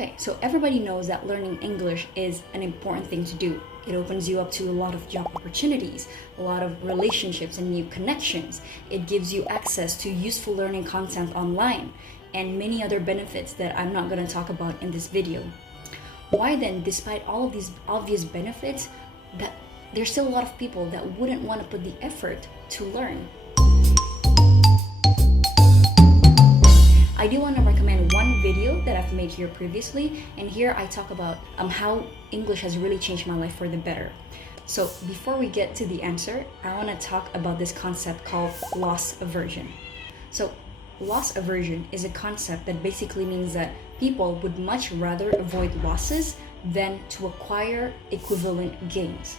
Okay, so everybody knows that learning English is an important thing to do. It opens you up to a lot of job opportunities, a lot of relationships and new connections. It gives you access to useful learning content online and many other benefits that I'm not going to talk about in this video. Why then, despite all of these obvious benefits, that there's still a lot of people that wouldn't want to put the effort to learn? I do want to recommend one video that I've made here previously, and here I talk about how English has really changed my life for the better. So before we get to the answer, I want to talk about this concept called loss aversion. So loss aversion is a concept that basically means that people would much rather avoid losses than to acquire equivalent gains.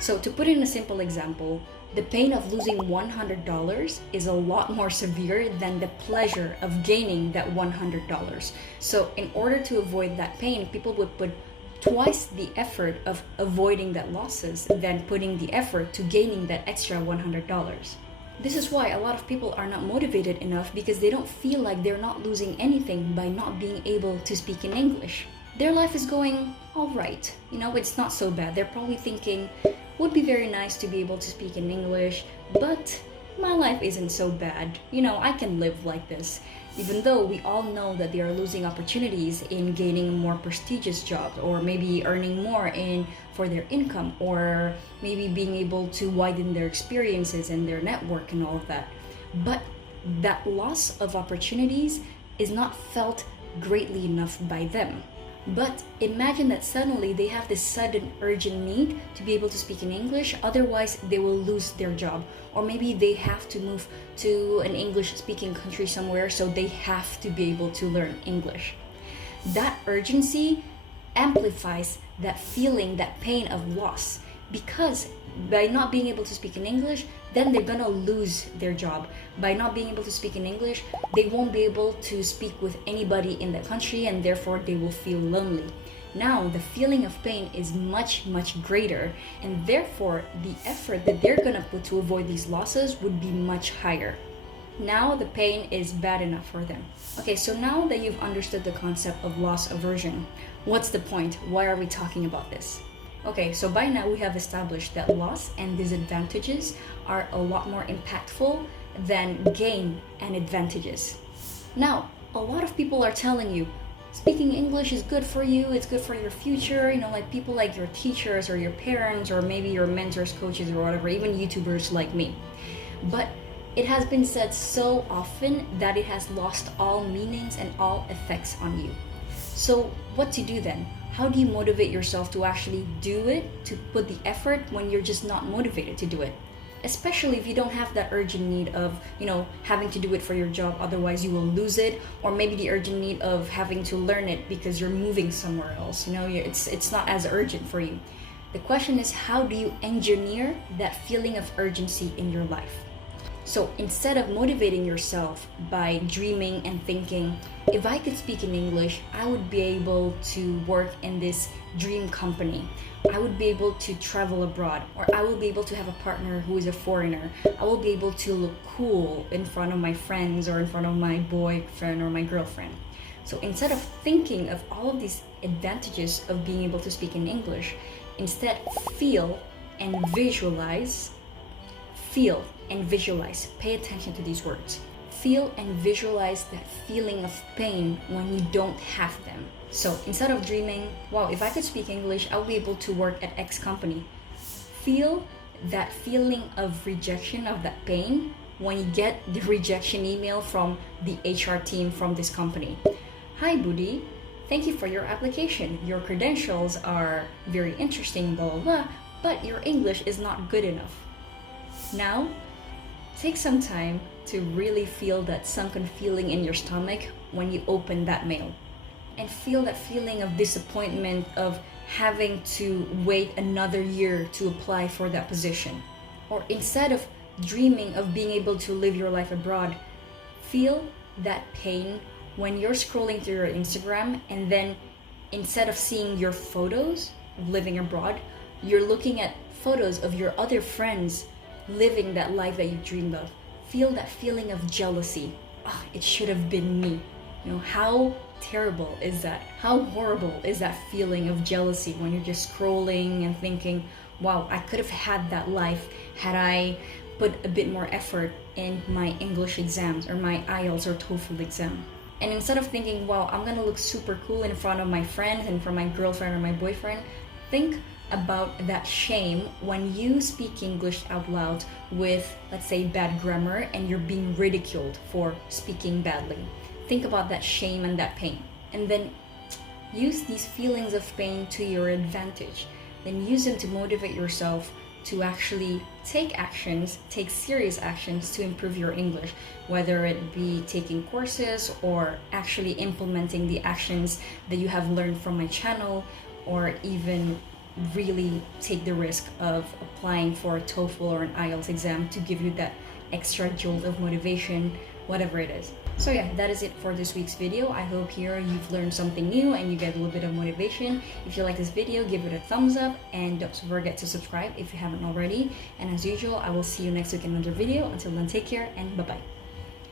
So to put in a simple example, the pain of losing $100 is a lot more severe than the pleasure of gaining that $100. So in order to avoid that pain, people would put twice the effort of avoiding that losses than putting the effort to gaining that extra $100. This is why a lot of people are not motivated enough, because they don't feel like they're not losing anything by not being able to speak in English. Their life is going all right. It's not so bad. They're probably thinking, would be very nice to be able to speak in English, but my life isn't so bad. I can live like this. Even though we all know that they are losing opportunities in gaining more prestigious jobs, or maybe earning more for their income, or maybe being able to widen their experiences and their network and all of that. But that loss of opportunities is not felt greatly enough by them. But imagine that suddenly they have this sudden urgent need to be able to speak in English, otherwise they will lose their job. Or maybe they have to move to an English-speaking country somewhere, so they have to be able to learn English. That urgency amplifies that feeling, that pain of loss, because by not being able to speak in English, then they're gonna lose their job. By not being able to speak in English, they won't be able to speak with anybody in the country, and therefore they will feel lonely. Now the feeling of pain is much, much greater, and therefore the effort that they're gonna put to avoid these losses would be much higher. Now the pain is bad enough for them. Okay, so now that you've understood the concept of loss aversion, what's the point? Why are we talking about this? Okay, so by now we have established that loss and disadvantages are a lot more impactful than gain and advantages. Now, a lot of people are telling you, speaking English is good for you, it's good for your future, like people like your teachers or your parents or maybe your mentors, coaches or whatever, even YouTubers like me. But it has been said so often that it has lost all meanings and all effects on you. So what to do then? How do you motivate yourself to actually do it, to put the effort when you're just not motivated to do it? Especially if you don't have that urgent need of, having to do it for your job, otherwise you will lose it, or maybe the urgent need of having to learn it because you're moving somewhere else. It's not as urgent for you. The question is, how do you engineer that feeling of urgency in your life? So instead of motivating yourself by dreaming and thinking, if I could speak in English, I would be able to work in this dream company. I would be able to travel abroad, or I will be able to have a partner who is a foreigner. I will be able to look cool in front of my friends or in front of my boyfriend or my girlfriend. So instead of thinking of all of these advantages of being able to speak in English, instead feel and visualize. Feel and visualize. Pay attention to these words. Feel and visualize that feeling of pain when you don't have them. So instead of dreaming, wow, if I could speak English, I'll be able to work at X company. Feel that feeling of rejection, of that pain, when you get the rejection email from the HR team from this company. Hi, Budi. Thank you for your application. Your credentials are very interesting, blah, blah, blah, but your English is not good enough. Now, take some time to really feel that sunken feeling in your stomach when you open that mail. And feel that feeling of disappointment of having to wait another year to apply for that position. Or instead of dreaming of being able to live your life abroad, feel that pain when you're scrolling through your Instagram, and then instead of seeing your photos of living abroad, you're looking at photos of your other friends living that life that you dreamed of. Feel that feeling of jealousy. It should have been me. How terrible is that? How horrible is that feeling of jealousy when you're just scrolling and thinking, wow, I could have had that life had I put a bit more effort in my English exams or my IELTS or TOEFL exam. And instead of thinking, wow, I'm gonna look super cool in front of my friends and for my girlfriend or my boyfriend, think about that shame when you speak English out loud with, let's say, bad grammar and you're being ridiculed for speaking badly. Think about that shame and that pain. And then use these feelings of pain to your advantage. Then use them to motivate yourself to actually take actions, take serious actions to improve your English, whether it be taking courses or actually implementing the actions that you have learned from my channel, or even really take the risk of applying for a TOEFL or an IELTS exam to give you that extra jolt of motivation, whatever it is. So yeah, that is it for this week's video. I hope here you've learned something new and you get a little bit of motivation. If you like this video, give it a thumbs up and don't forget to subscribe if you haven't already. And as usual, I will see you next week in another video. Until then, take care and bye-bye.